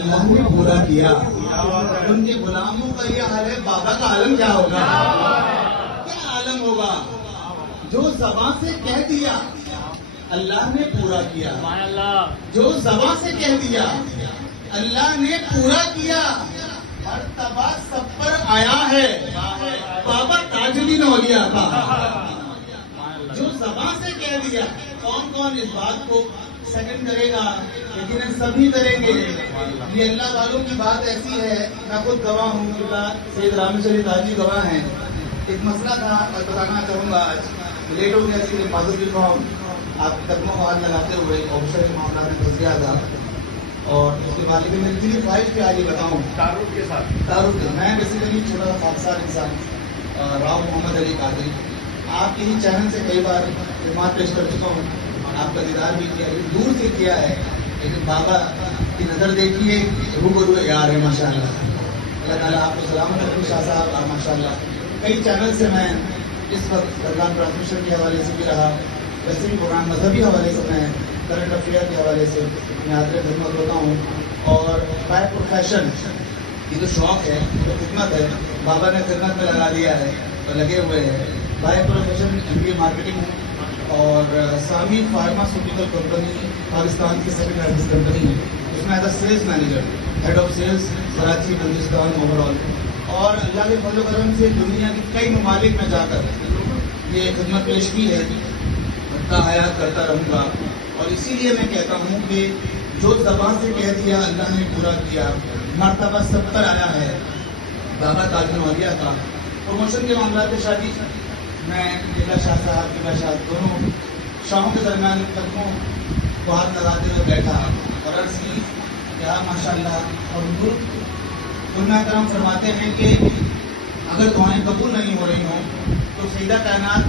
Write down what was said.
اللہ نے پورا کیا. ان کے غلاموں کا یہ حال ہے, بابا کا عالم کیا ہوگا؟ کیا عالم ہوگا؟ جو زبان سے کہہ دیا اللہ نے پورا کیا, جو زبان سے کہہ دیا اللہ نے پورا کیا. مرتبہ سب پر آیا ہے, بابا تاج الدین اولیاء کا. جو زبان سے کہہ دیا, کون کون اس بات کو سیکنڈ کرے گا؟ لیکن سبھی کریں گے. یہ اللہ والوں کی بات ایسی ہے, میں خود گواہ ہوں, سید رامش علی تاجی گواہ ہیں. ایک مسئلہ تھا اور بتانا چاہوں گا, آج لیٹ ہو گیا, اس لیے معذرت بھی ہوں. آپ قدموں کو ہاتھ لگاتے ہوئے آفیسر کے معاملات میں پھنس گیا تھا, اور اس کے بارے میں اتنی خواہش کہ آج یہ بتاؤں تعارف کے ساتھ. میں بیسیکلی چھوٹا سا پاکستان انسان, راؤ محمد علی قادری. آپ کے ہی چینل سے کئی بار خدمات پیش کر چکا ہوں, آپ کا دیدار بھی کیا, دور سے کیا ہے, لیکن بابا کی نظر دیکھیے, روبرو یار ہے ماشاء اللہ. اللہ تعالیٰ آپ کو سلامت رکھے شاہ صاحب, ماشاء اللہ. کئی چینل سے میں اس وقت پروگرام ٹرانسمیشن کے حوالے سے بھی رہا, ویسے بھی پروگرام مذہبی حوالے سے میں کرنٹ افیئر کے حوالے سے میں حاضر خدمت ہوتا ہوں. اور بائی پروفیشن یہ جو شوق ہے, جو خدمت ہے, بابا نے خدمت میں لگا دیا ہے اور لگے ہوئے ہیں. بائی پروفیشن MBA مارکیٹنگ ہوں, اور سامی فارماسیوٹیکل کمپنی پاکستان کی سیکنڈ لارجسٹ کمپنی ہے, اس میں as a sales manager, head of sales Karachi Balochistan overall. اور اللہ کے فضل و کرم سے دنیا کے کئی ممالک میں جا کر یہ خدمت پیش کی ہے, تا حیات کرتا رہوں گا. اور اسی لیے میں کہتا ہوں کہ جو زبان سے کہہ دیا اللہ نے پورا کیا. مرتبہ سب پر آیا ہے, بابا تاج الدین اولیاء کا. پروموشن کے معاملات میں شادی, میں قبلہ شاہ صاحب, قبلہ شاہ دونوں شاہوں کے درمیان قدموں کو ہاتھ لگاتے ہوئے بیٹھا اور عرض کی کیا ماشاء اللہ. اور علماء کرام فرماتے ہیں کہ اگر دعائیں قبول نہیں ہو رہی ہوں تو سیدہ کائنات کا